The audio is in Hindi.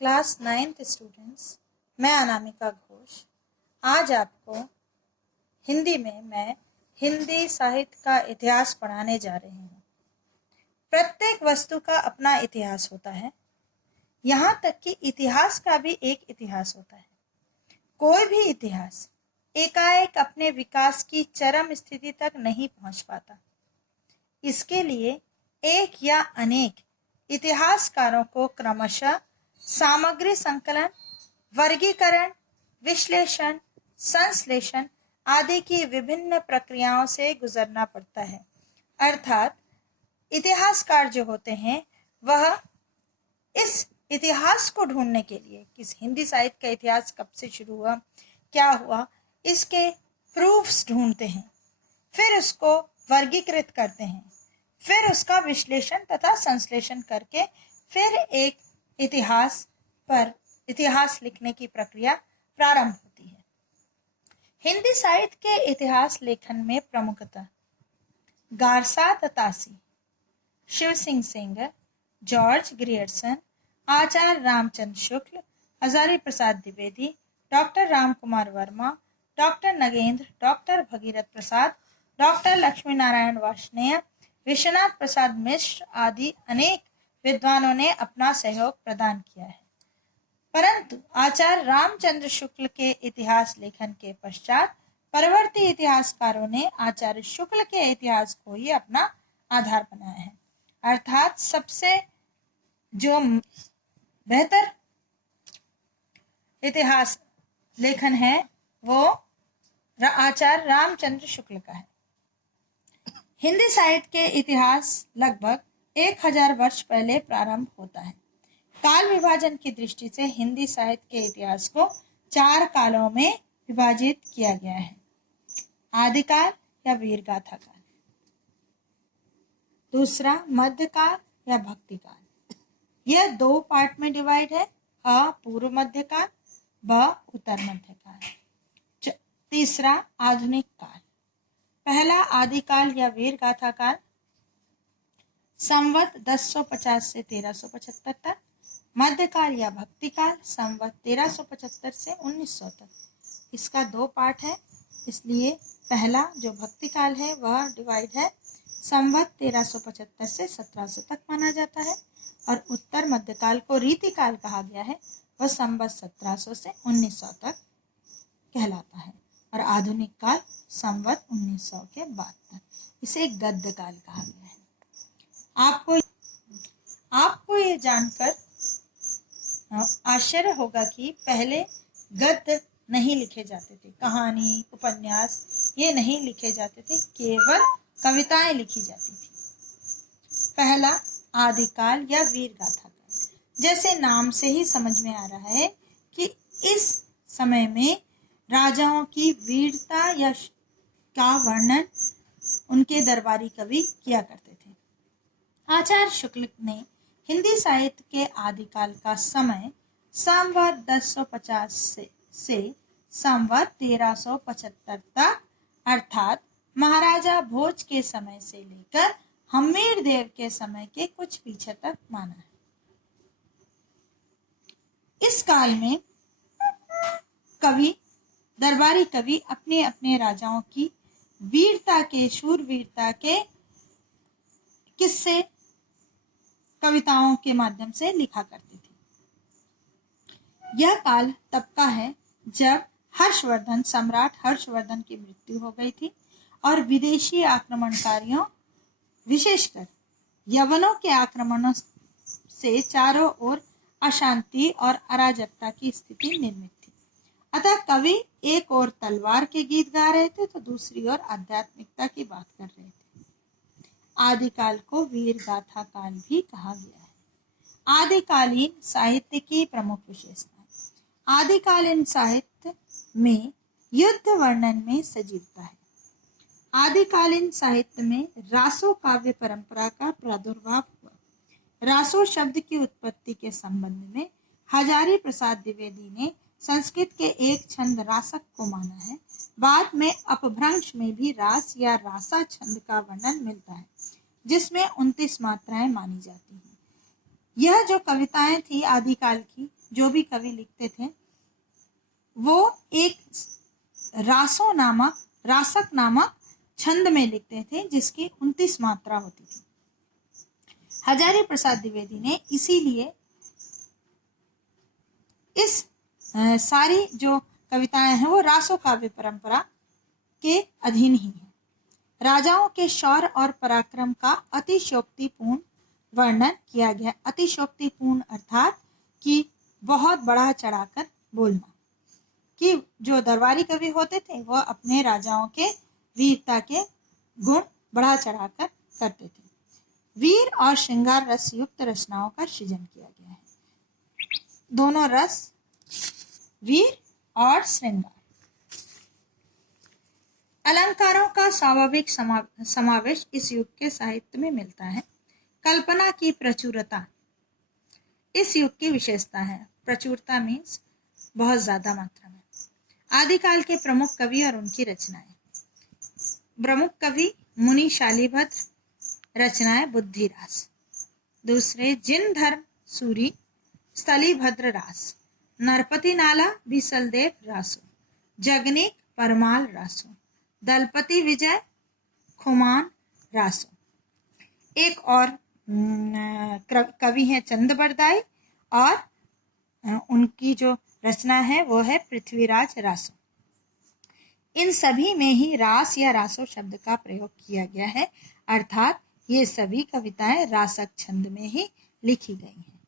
क्लास 9th स्टूडेंट्स, मैं अनामिका घोष आज आपको हिंदी में मैं हिंदी साहित्य का इतिहास पढ़ाने जा रही हूँ। प्रत्येक वस्तु का अपना इतिहास होता है, यहाँ तक कि इतिहास का भी एक इतिहास होता है। कोई भी इतिहास एकाएक अपने विकास की चरम स्थिति तक नहीं पहुँच पाता। इसके लिए एक या अनेक इतिहासकारों को क्रमशः सामग्री संकलन, वर्गीकरण, विश्लेषण, संश्लेषण आदि की विभिन्न प्रक्रियाओं से गुजरना पड़ता है। अर्थात इतिहासकार जो होते हैं वह इस इतिहास को ढूंढने के लिए किस हिंदी साहित्य का इतिहास कब से शुरू हुआ, क्या हुआ, इसके प्रूफ्स ढूंढते हैं, फिर उसको वर्गीकृत करते हैं, फिर उसका विश्लेषण तथा संश्लेषण करके फिर एक इतिहास लिखने की प्रक्रिया प्रारंभ होती है। हिंदी साहित्य के इतिहास लेखन में प्रमुखतः Garcin de Tassy, Shiv Singh Sengar, George Grierson, Acharya Ramchandra Shukla, Hazari Prasad Dwivedi, doctor Ram Kumar Varma, doctor Nagendra, doctor Bhagirath Prasad, doctor Lakshmi Narayan Varshney, Vishwanath Prasad Mishra आदि अनेक विद्वानों ने अपना सहयोग प्रदान किया है। परंतु आचार्य रामचंद्र शुक्ल के इतिहास लेखन के पश्चात परवर्ती इतिहासकारों ने आचार्य शुक्ल के इतिहास को ही अपना आधार बनाया है। अर्थात सबसे जो बेहतर इतिहास लेखन है वो आचार्य रामचंद्र शुक्ल का है। हिंदी साहित्य के इतिहास लगभग 1000 वर्ष पहले प्रारंभ होता है। काल विभाजन की दृष्टि से हिंदी साहित्य के इतिहास को 4 कालों में विभाजित किया गया है। आदिकाल या वीर गाथा काल, दूसरा मध्यकाल या भक्ति काल। यह 2 पार्ट में डिवाइड है, अ पूर्व मध्यकाल, ब उत्तर मध्यकाल। तीसरा आधुनिक काल। पहला आदिकाल या वीर गाथा काल संवत 1050 से 1375 तक। मध्यकाल या भक्ति काल संवत 1375 से 1900 तक। इसका 2 पार्ट है, इसलिए पहला जो भक्ति काल है वह डिवाइड है, संवत 1375 से 1700 तक माना जाता है, और उत्तर मध्यकाल को रीति काल कहा गया है, वह संवत 1700 से 1900 तक कहलाता है, और आधुनिक काल संवत 1900 के बाद तक। इसे गद्य काल कहा गया है। आपको ये जानकर आश्चर्य होगा कि पहले गद्य नहीं लिखे जाते थे, कहानी, उपन्यास ये नहीं लिखे जाते थे, केवल कविताएं लिखी जाती थी। पहला आदिकाल या वीर गाथा काल, जैसे नाम से ही समझ में आ रहा है कि इस समय में राजाओं की वीरता या का वर्णन उनके दरबारी कवि किया करते थे। आचार्य शुक्ल ने हिंदी साहित्य के आदिकाल का समय संवत 1050 से संवत 1375 तक, अर्थात महाराजा भोज के समय से लेकर हम्मीर देव के समय के कुछ पीछे तक माना है। इस काल में दरबारी कवि अपने अपने राजाओं की वीरता के, शूरवीरता के किस्से कविताओं के माध्यम से लिखा करते थे। यह काल तब का है जब सम्राट हर्षवर्धन की मृत्यु हो गई थी, और विदेशी आक्रमणकारियों, विशेषकर यवनों के आक्रमणों से चारों ओर अशांति और अराजकता की स्थिति निर्मित थी। अतः कवि एक ओर तलवार के गीत गा रहे थे तो दूसरी ओर आध्यात्मिकता की बात कर रहे थे। आदिकाल को वीर गाथा काल भी कहा गया है। आदिकालीन साहित्य की प्रमुख विशेषताएं। आदिकालीन साहित्य में युद्ध वर्णन में सजीवता है। आदिकालीन साहित्य में रासो काव्य परंपरा का प्रादुर्भाव हुआ। रासो शब्द की उत्पत्ति के संबंध में हजारी प्रसाद द्विवेदी ने संस्कृत के एक छंद रासक को माना है। बाद में अपभ्रंश में भी रास या रासा छंद का वर्णन मिलता है, जिसमें 29 मात्राएं मानी जाती हैं। यह जो कविताएं थी आदिकाल की, जो भी कवि लिखते थे वो एक रासक नामक छंद में लिखते थे जिसकी 29 मात्रा होती थी। हजारी प्रसाद द्विवेदी ने इसीलिए इस सारी जो कविताएं हैं वो रासो काव्य परंपरा के अधीन ही है। राजाओं के शौर्य और पराक्रम का अतिशयोक्तिपूर्ण वर्णन किया गया। अतिशयोक्तिपूर्ण अर्थात कि बहुत बढ़ा चढ़ाकर बोलना, कि जो दरबारी कवि होते थे वो अपने राजाओं के वीरता के गुण बढ़ा चढ़ाकर करते थे। वीर और श्रृंगार रस युक्त रचनाओं का सृजन किया गया है। दोनों रस, वीर और श्रृंगार। अलंकारों का स्वाभाविक समावेश इस युग के साहित्य में मिलता है। कल्पना की प्रचुरता इस युग की विशेषता है। प्रचुरता मीन्स बहुत ज्यादा मात्रा में। आदिकाल के प्रमुख कवि और उनकी रचनाएं। प्रमुख कवि मुनि शालीभद्र, रचनाएं बुद्धिरास। दूसरे जिन धर्म सूरी, स्थलीभद्र रास। नरपति नाला बीसलदेव रासो। जगनीक परमाल रासो। दलपति विजय खुमान रासो। एक और कवि हैं चंद बरदाई और उनकी जो रचना है वो है पृथ्वीराज रासो। इन सभी में ही रास या रासो शब्द का प्रयोग किया गया है, अर्थात ये सभी कविताएं रासक छंद में ही लिखी गई हैं।